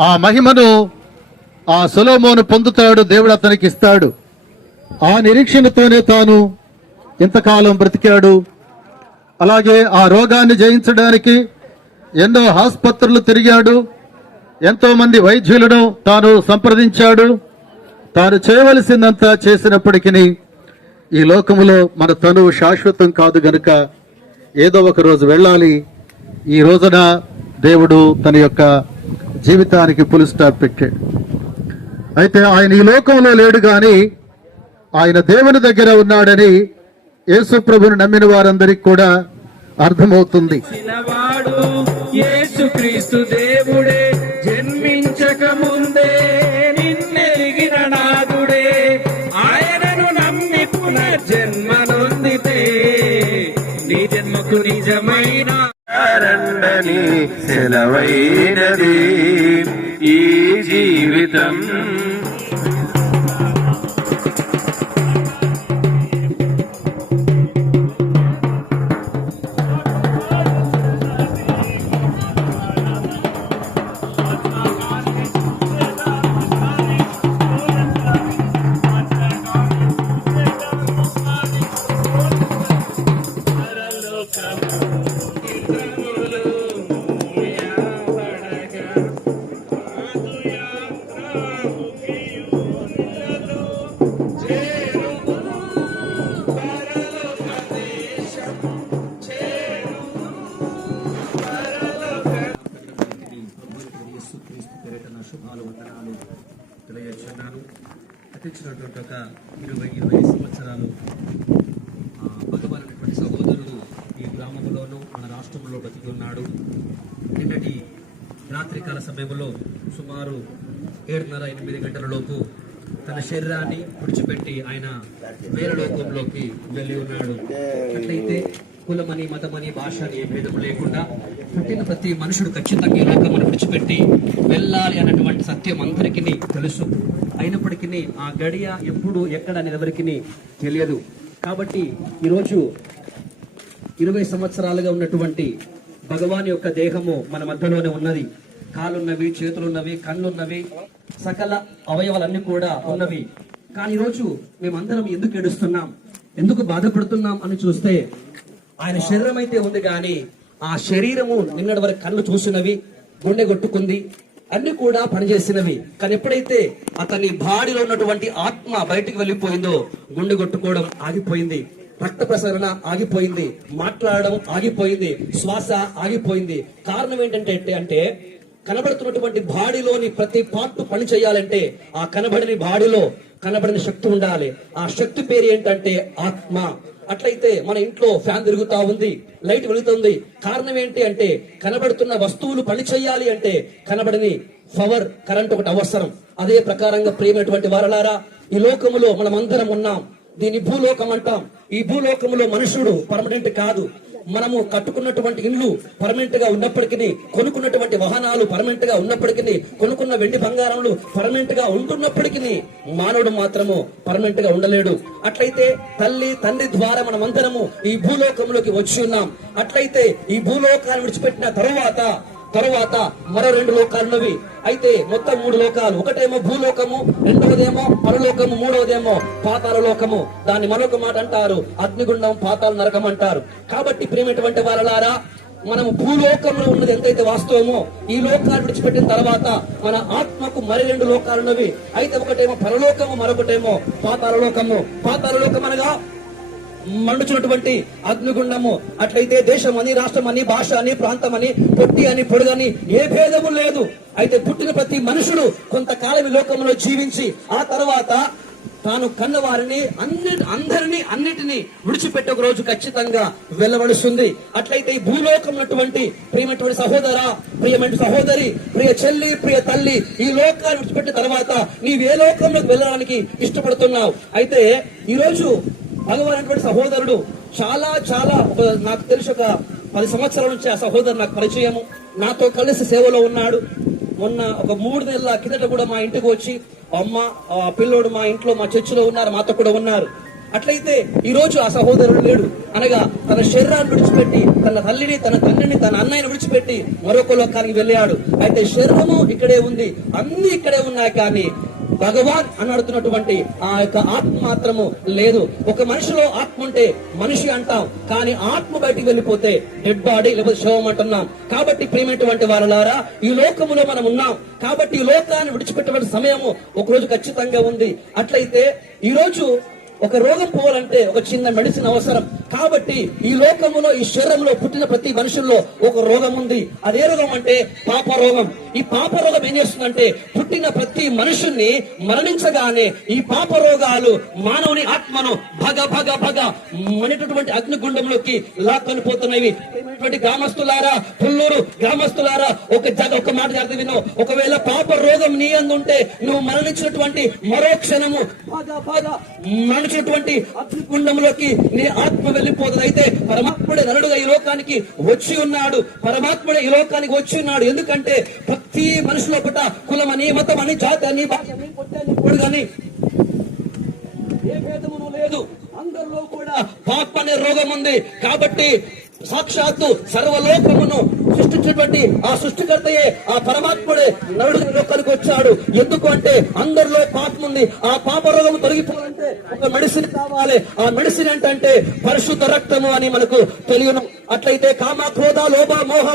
ఆ మహిమను ఆ సులోమోను పొందుతాడు దేవుడు అతనికి ఇస్తాడు. ఆ నిరీక్షణతోనే తాను ఇంతకాలం బ్రతికాడు. అలాగే ఆ రోగాన్ని జయించడానికి ఎన్నో ఆసుపత్రులు తిరిగాడు. ఎంతో మంది వైద్యులను తాను సంప్రదించాడు. తాను చేయవలసిందంతా చేసినప్పటికీ ఈ లోకములో మన తనువు శాశ్వతం కాదు గనుక ఏదో ఒక రోజు వెళ్ళాలి. ఈ రోజున దేవుడు తన యొక్క జీవితానికి పులి స్టాప్ పెట్టాడు. అయితే ఆయన ఈ లోకంలో లేడు గాని ఆయన దేవుని దగ్గర ఉన్నాడని యేసు ప్రభుని నమ్మిన వారందరికీ కూడా అర్థమవుతుంది. యేసుక్రీస్తు దేవుడే జన్మించక ముందే నిన్నెరిగిన నాదుడే ఆయనను నమ్మి పునర్జన్మనొందితే నీ జన్మకు నిజమైన సెలవైనది ఈ జీవితం ఉన్నాడు. నిన్నటి రాత్రికాల సమయంలో సుమారు ఏడున్నర ఎనిమిది గంటల లోపు తన శరీరాన్ని విడిచిపెట్టి ఆయన వేరే లోకంలోకి వెళ్ళి ఉన్నాడు. అట్లయితే కులమని మతమని భాష అని ఏ భేదం లేకుండా పుట్టిన ప్రతి మనుషుడు ఖచ్చితంగా ఈ లోకమును విడిచిపెట్టి వెళ్ళాలి అన్నటువంటి సత్యం అందరికీ తెలుసు. అయినప్పటికీ ఆ గడియ ఎప్పుడు ఎక్కడ అనేది ఎవరికి తెలియదు. కాబట్టి ఈరోజు ఇరవై సంవత్సరాలుగా ఉన్నటువంటి భగవాన్ యొక్క దేహము మన మధ్యలోనే ఉన్నది. కాలున్నవి చేతులున్నవి కళ్ళున్నవి సకల అవయవాలన్నీ కూడా ఉన్నవి. కానీ ఈరోజు మేమందరం ఎందుకు ఏడుస్తున్నాం? ఎందుకు బాధపడుతున్నాం అని చూస్తే ఆయన శరీరం అయితే ఉంది కానీ ఆ శరీరము నిన్నటి వరకు కళ్ళు చూసినవి గుండె కొట్టుకుంది అన్ని కూడా పనిచేసినవి. కానీ ఎప్పుడైతే అతని బాడీలో ఉన్నటువంటి ఆత్మ బయటికి వెళ్ళిపోయిందో గుండె కొట్టుకోవడం ఆగిపోయింది. రక్త ప్రసరణ ఆగిపోయింది మాట్లాడడం ఆగిపోయింది శ్వాస ఆగిపోయింది. కారణం ఏంటంటే అంటే కనబడుతున్నటువంటి బాడీలోని ప్రతి పార్ట్ పని చేయాలంటే ఆ కనబడని బాడీలో కనబడిన శక్తి ఉండాలి. ఆ శక్తి పేరు ఏంటంటే ఆత్మ. అట్లయితే మన ఇంట్లో ఫ్యాన్ తిరుగుతా ఉంది లైట్ వెళుతుంది కారణం ఏంటి అంటే కనబడుతున్న వస్తువులు పని చేయాలి అంటే కనబడని పవర్ కరెంట్ ఒకటి అవసరం. అదే ప్రకారంగా ప్రేమైనటువంటి వారలారా ఈ లోకములో మనం అందరం ఉన్నాం. దీని భూలోకం అంటాం. ఈ భూలోకంలో మనుషుడు పర్మనెంట్ కాదు. మనము కట్టుకున్నటువంటి ఇండ్లు పర్మనెంట్గా ఉన్నప్పటికీ కొనుక్కున్నటువంటి వాహనాలు పర్మనెంట్గా ఉన్నప్పటికీ కొనుక్కున్న వెండి బంగారములు పర్మనెంట్గా ఉంటున్నప్పటికీ మానవుడు మాత్రము పర్మనెంట్గా ఉండలేడు. అట్లయితే తల్లి తండ్రి ద్వారా మనం అందరము ఈ భూలోకంలోకి వచ్చి ఉన్నాం. అట్లయితే ఈ భూలోకాన్ని విడిచిపెట్టిన తరువాత తరువాత మరో రెండు లోకాలున్నవి. అయితే మొత్తం మూడు లోకాలు. ఒకటేమో భూలోకము రెండవదేమో పరలోకము మూడవదేమో పాతాల లోకము. దాన్ని మరొక మాట అంటారు అగ్నిగుండం పాతాల నరకం అంటారు. కాబట్టి ప్రేమటువంటి వారలారా మనము భూలోకంలో ఉన్నది ఎంతైతే వాస్తవమో ఈ లోకాలు విడిచిపెట్టిన తర్వాత మన ఆత్మకు మరి రెండు లోకాలున్నవి. అయితే ఒకటేమో పరలోకము మరొకటేమో పాతాల లోకము. పాతాల లోకం అనగా మండుచున్నటువంటి అగ్నిగుండము అట్లయితే దేశం అని రాష్ట్రం అని భాష అని ప్రాంతం అని పొట్టి అని పొడుగని ఏ భేదము లేదు. అయితే పుట్టిన ప్రతి మనుషుడు కొంతకాలం లోకంలో జీవించి ఆ తర్వాత తాను కన్నవారిని అన్ని అందరినీ అన్నిటినీ విడిచిపెట్టే ఒక రోజు ఖచ్చితంగా వెళ్ళవడుస్తుంది అట్లయితే ఈ భూలోకం ఉన్నటువంటి ప్రియమైనటువంటి సహోదర ప్రియమైన సహోదరి ప్రియ చెల్లి ప్రియ తల్లి ఈ లోకాన్ని విడిచిపెట్టిన తర్వాత నీవు ఏ లోకంలోకి వెళ్ళడానికి ఇష్టపడుతున్నావు? అయితే ఈ రోజు భగవాన్ సహోదరుడు చాలా చాలా నాకు తెలిసి ఒక పది సంవత్సరాల నుంచి ఆ సహోదరు నాకు పరిచయము. నాతో కలిసి సేవలో ఉన్నాడు. మొన్న ఒక మూడు నెలల కిందట కూడా మా ఇంటికి వచ్చి అమ్మ ఆ పిల్లోడు మా ఇంట్లో మా చర్చిలో ఉన్నారు మాతో కూడా ఉన్నారు. అట్లయితే ఈ రోజు ఆ సహోదరుడు లేడు. అనగా తన శరీరాన్ని విడిచిపెట్టి తన తల్లిని తన తండ్రిని తన అన్నయ్యని విడిచిపెట్టి మరొక లోకానికి వెళ్ళాడు. అయితే శరీరము ఇక్కడే ఉంది. అన్ని ఇక్కడే ఉన్నాయి కానీ భగవాన్ అని ఆ యొక్క ఆత్మ మాత్రము లేదు. ఒక మనిషిలో ఆత్మ ఉంటే మనిషి అంటాం కానీ ఆత్మ బయటికి వెళ్ళిపోతే డెడ్ బాడీ లేకపోతే శవం అంటున్నాం. కాబట్టి ప్రేమటువంటి వారలారా ఈ లోకములో మనం ఉన్నాం. కాబట్టి ఈ లోకాన్ని విడిచిపెట్టవలసిన సమయము ఒక రోజు ఖచ్చితంగా ఉంది. అట్లయితే ఈ రోజు ఒక రోగం పోవాలంటే ఒక చిన్న మెడిసిన్ అవసరం. కాబట్టి ఈ లోకములో ఈ శరీరంలో పుట్టిన ప్రతి మనుషుల్లో ఒక రోగం ఉంది. అదే రోగం అంటే పాప రోగం. ఈ పాప రోగం ఏం చేస్తుందంటే పుట్టిన ప్రతి మనుషుల్ని మరణించగానే ఈ పాప రోగాలు మానవుని ఆత్మను భగ భగ భగ మనేటటువంటి అగ్నిగుండంలోకి లాక్కొని పోతున్నవి గ్రామస్తులారా పుల్లూరు గ్రామస్తులారా ఒక జగ ఒక మాట జాగ్రత్త విను. ఒకవేళ పాప రోగం నీ అందుంటే నువ్వు మరణించినటువంటి మరో క్షణము. బాధ బాధ మరణించినటువంటి అగ్నిగుండంలోకి నీ ఆత్మ వెళ్ళిపోతుంది. అయితే పరమాత్ముడే నరుడుగా ఈ లోకానికి వచ్చి ఉన్నాడు. పరమాత్ముడే ఈ లోకానికి వచ్చి ఉన్నాడు. ఎందుకంటే ప్రతి మనిషి లోపల కులమని మతమని జాతి అని భాష అని, అని, ఏ భేదమును లేదు. అందరిలో కూడా పాప అనే రోగం ఉంది. కాబట్టి సాక్షాత్తు సర్వలోకమును సృష్టించినటువంటి ఆ సృష్టికర్తయే ఆ పరమాత్ముడే నరుడు లోకానికి వచ్చాడు. ఎందుకు అంటే అందరిలో పాపం ఉంది. ఆ పాప రోగం తొలగిపోవాలంటే ఒక మెడిసిన్ కావాలి. ఆ మెడిసిన్ ఏంటంటే పరిశుద్ధ రక్తము అని మనకు తెలియను. అట్లయితే కామ క్రోధ లోభ మోహ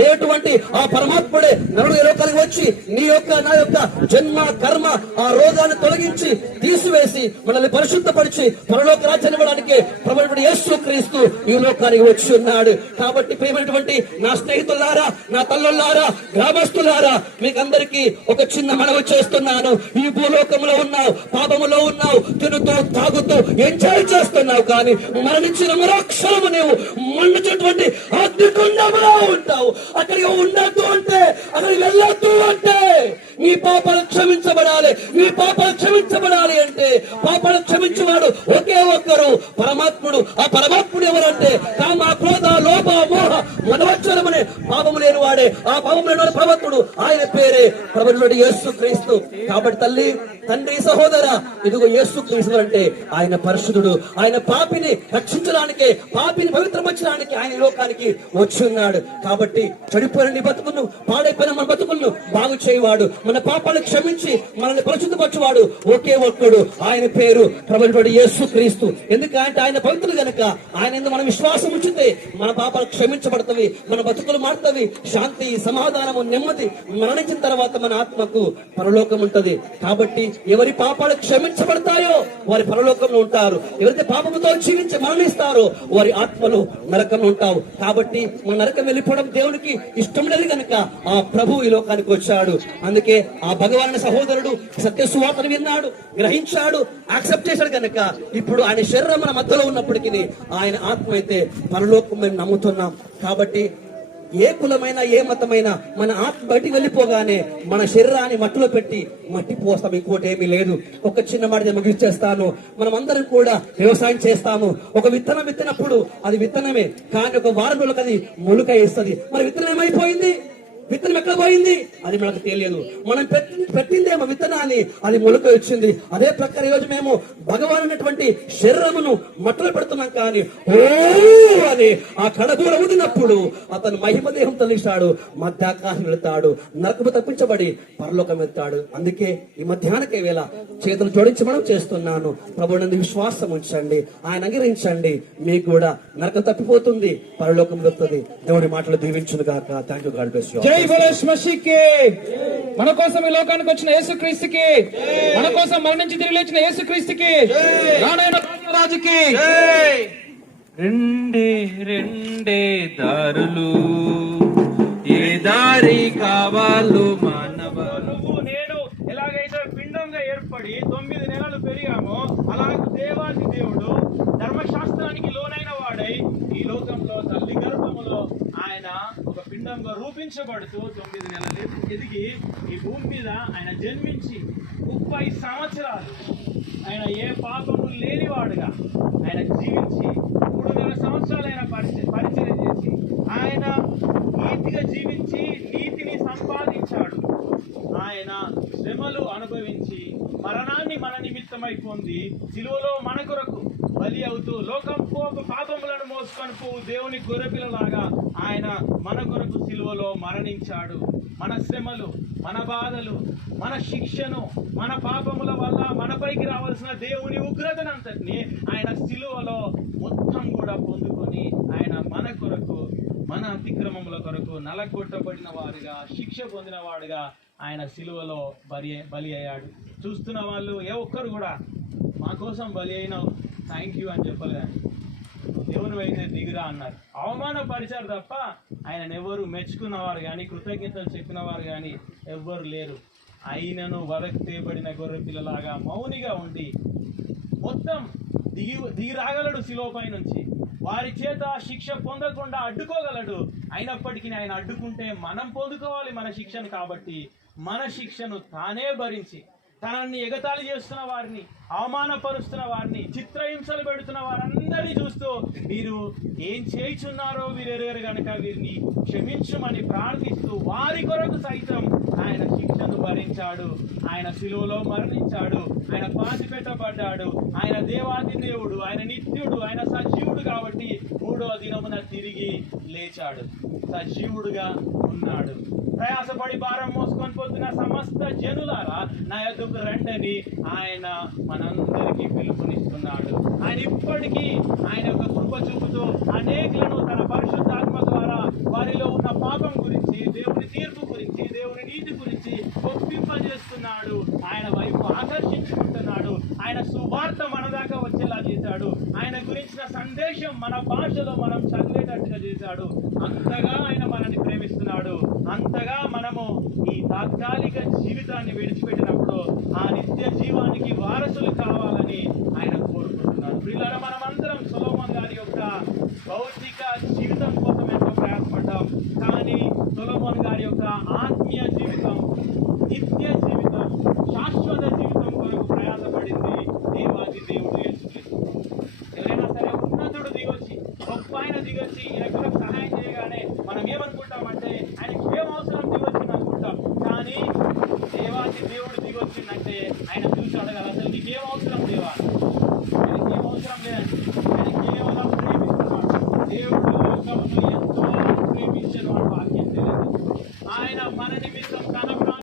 లేటువంటి ఆ పరమాత్ముడే నరుడు లోకానికి వచ్చి నీ యొక్క నా యొక్క జన్మ కర్మ ఆ రోగాన్ని తొలగించి తీసివేసి మనల్ని పరిశుద్ధపరిచి పరలోక రాజ్యాన్ని ఇవ్వడానికి ప్రభుత్వ యేసు క్రీస్తు ఈ లోకానికి వచ్చి ఉన్నాడు. కాబట్టి ప్రేమైనటువంటి నా స్నేహితులారా నా తల్లులారా గ్రామస్తులారా మీకందరికీ ఒక చిన్న మనవి చేస్తున్నాను. ఈ భూలోకంలో ఉన్నావు పాపములో ఉన్నావు తినుతూ తాగుతూ ఎంజాయ్ చేస్తున్నావు కానీ మరణించిన మరొక్షరము నీవు మండుచున్నటువంటి అగ్నికుండంలో ఉంటావు. అక్కడికి ఉండద్దు అంటే అక్కడికి వెళ్ళొద్దు అంటే నీ పాపాలు క్షమించబడాలి. నీ పాపాలు క్షమించబడాలి అంటే పాపాలు క్షమించేవాడు ఒకే ఒక్కరు పరమాత్ముడు. ఆ పరమాత్ముడు ఎవరంటే కామ క్రోధ లోభ మోహ మనవచ్చరమనే పాపము లేని వాడే ఆ పాపము లేని వాడు పరమాత్ముడు ఆయన పేరే ప్రభుత్వుడు యేసు క్రీస్తు. కాబట్టి తల్లి తండ్రి సహోదర ఇదిగో యేసు క్రీస్తు అంటే ఆయన పరిశుద్ధుడు. ఆయన పాపిని రక్షించడానికి పాపిని పవిత్రపరచడానికి ఆయన లోకానికి వచ్చి ఉన్నాడు. కాబట్టి చెడిపోయిన నీ బతుకును పాడైపోయిన మన బతుకులను బాగు చేయవాడు. మన పాపాలను క్షమించి మనల్ని పరిశుద్ధపరచువాడు ఒకే ఒక్కడు. ఆయన పేరు ప్రభుత్వుడు యేసు క్రీస్తు. ఎందుకంటే ఆయన పవిత్రుడు గనక ఆయన మనం విశ్వాసం ఉంచితే మన పాపాలు మారుతావి మన బతుకులు మారుతావి. శాంతి సమాధానము నెమ్మది మరణించిన తర్వాత మన ఆత్మకు పరలోకం ఉంటది. కాబట్టి ఎవరి పాపాలు క్షమించబడతాయో వారి పరలోకంలో ఉంటారు. ఎవరైతే పాపముతో జీవించి మరణిస్తారో వారి ఆత్మలు నరకంలో ఉంటావు. కాబట్టి మన నరకం వెళ్ళిపోవడం దేవునికి ఇష్టం లేదు కనుక ఆ ప్రభు ఈ లోకానికి వచ్చాడు. అందుకే ఆ భగవాన్ సహోదరుడు సత్య సువార్తను విన్నాడు గ్రహించాడు యాక్సెప్ట్ చేశాడు కనుక ఇప్పుడు ఆయన శరీరం మన మధ్యలో ఉన్నప్పటికీ ఆయన ఆత్మ అయితే పరలోకం మేము నమ్ముతున్నాం. కాబట్టి ఏ కులమైనా ఏ మతమైనా మన ఆత్మ బయటికి వెళ్ళిపోగానే మన శరీరాన్ని మట్టిలో పెట్టి మట్టి పోస్తాం. ఇంకోటి ఏమీ లేదు. ఒక చిన్న మాట నేను ముగిచ్చేస్తాను మనం అందరం కూడా వ్యవసాయం చేస్తాము. ఒక విత్తనం విత్తినప్పుడు అది విత్తనమే. కానీ ఒక వారం రోజులకు అది మొలుక వేస్తుంది. మరి విత్తనం ఏమైపోయింది? విత్తనం ఎక్కడ పోయింది? అది మనకు తెలియదు. మనం పెట్టి పెట్టిందేమో విత్తనాన్ని. అది మొలక వచ్చింది. అదే ప్రకారం ఈరోజు మేము భగవాన్ అనేటువంటి శరీరమును మట్టలు పెడుతున్నాం కానీ ఓ అని ఆ కడగూర ఊదినప్పుడు అతను మహిమ దేహం తొలిస్తాడు మధ్యాకాశం వెళ్తాడు నరకము తప్పించబడి పరలోకం వెళ్తాడు. అందుకే ఈ మధ్యాహ్నకే వేళ చేతులు జోడించి మనం చేస్తున్నాను. ప్రభు నందు విశ్వాసం ఉంచండి. ఆయన అంగీకరించండి మీకు కూడా నరకం తప్పిపోతుంది పరలోకం వెళ్తుంది. దేవుడి మాటలు దీవించును గాక thank you God bless you జై బోలేష్ మషికి. మన కోసం ఈ లోకానికి వచ్చిన యేసుక్రీస్తుకి. మన కోసం మరణించి తిరిగి లేచిన యేసుక్రీస్తుకి. రానైన రాజుకి. రెండే రెండే దారులు. ఏ దారి కావాలో మానవాలు. నేను ఎలాగైతే పిండంగా ఏర్పడి తొమ్మిది నెలలు పెరిగామో అలాగే దేవాది దేవుడు ధర్మశాస్త్రానికి లోనైన వాడై ఈ లోకంలో తల్లి గర్భములో ఆయన ఒక పిండంగా రూపించబడుతూ తొమ్మిది నెలలు ఎదిగి ఈ భూమి మీద ఆయన జన్మించి ముప్పై సంవత్సరాలు. ఆయన ఏ పాపము లేనివాడుగా ఆయన జీవించి మూడున్నర సంవత్సరాలు ఆయన పరిచయం పరిచయం చేసి ఆయన నీతిగా జీవించి నీతిని సంపాదించాడు. ఆయన శ్రమలు అనుభవించి మరణాన్ని మన నిమిత్తమై పొంది సిలువలో మన కొరకు బలి అవుతూ లోకం పోకు పాపములను మోసుకొని పోవు. దేవుని గొర్రెపిల్లలాగా ఆయన మన కొరకు సిలువలో మరణించాడు. మన శ్రమలు మన బాధలు మన శిక్షను మన పాపముల వల్ల మనపైకి రావాల్సిన దేవుని ఉగ్రతనంతటిని ఆయన సిలువలో మొత్తం కూడా పొందుకొని ఆయన మన కొరకు మన అతిక్రమముల కొరకు నలగొట్టబడిన వారుగా శిక్ష పొందిన వాడుగా ఆయన సిలువలో బలి బలి అయ్యాడు. చూస్తున్న వాళ్ళు ఏ ఒక్కరు కూడా మా కోసం బలి అయినావు. థ్యాంక్ యూ అని చెప్పలేదు దేవుని అయితే దిగురా అన్నారు. అవమానపరిచారు తప్ప ఆయన ఎవరు మెచ్చుకున్నవారు కానీ కృతజ్ఞతలు చెప్పినవారు కానీ ఎవ్వరు లేరు. అయినను వరకు తేబడిన గొర్రె పిల్లలాగా మౌనిగా ఉండి మొత్తం దిగి దిగిరాగలడు శిలోపై నుంచి. వారి చేత శిక్ష పొందకుండా అడ్డుకోగలడు. అయినప్పటికీ ఆయన అడ్డుకుంటే మనం పొందుకోవాలి మన శిక్షను కాబట్టి మన శిక్షను తానే భరించి తనని ఎగతాళి చేస్తున్న వారిని అవమానపరుస్తున్న వారిని చిత్రహింసలు పెడుతున్న వారందరినీ చూస్తూ వీరు ఏం చేయుచున్నారో వీరు ఎరగరు వీరిని క్షమించమని ప్రార్థిస్తూ వారి కొరకు సైతం ఆయన శిక్షను భరించాడు. ఆయన శిలువలో మరణించాడు. ఆయన పాతి పెట్టబడ్డాడు ఆయన దేవాది దేవుడు ఆయన నిత్యుడు ఆయన సజీవుడు కాబట్టి మూడో దినమున తిరిగి లేచాడు. సజీవుడుగా ఉన్నాడు. ప్రయాసపడి భారం మోసుకొని పోతున్న సమస్త జనులారా నా యొక్కకు రండని ఆయన మనందరికీ పిలుపుని ఆయన ఇప్పటికీ ఆయన యొక్క కృప చూపుతూ అనేకులను తన పరిశుద్ధాత్మ ద్వారా వారిలో ఉన్న పాపం గురించి దేవుని తీర్పు గురించి దేవుని నీతి గురించి ఒప్పింపజేస్తున్నాడు ఆయన వైపు ఆకర్షించుకుంటున్నాడు ఆయన సువార్త మన దాకా వచ్చేలా చేశాడు ఆయన గురించిన సందేశం మన భాషలో మనం చదివేటట్టుగా చేశాడు అంతగా ఆయన మనల్ని ప్రేమిస్తున్నాడు అంతగా మనము ఈ తాత్కాలిక జీవితాన్ని విడిచిపెట్టినప్పుడు ఆ నిత్య జీవానికి వారసులు కావాలని ఆయన కోరుకుంటున్నారు. ప్రియులారా మనమందరం సొలోమన్ గారి యొక్క భౌతిక జీవితం కోసం ఎంతో ప్రయాసపడ్డాం. కానీ సొలోమన్ గారి యొక్క ఆత్మీయ